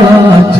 ज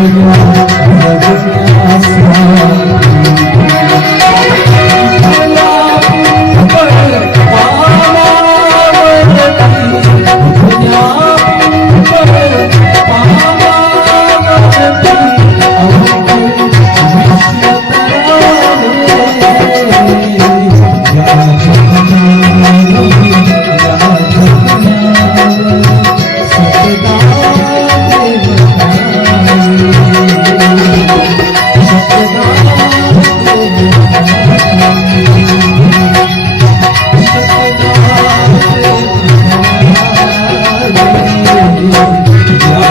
Gracias.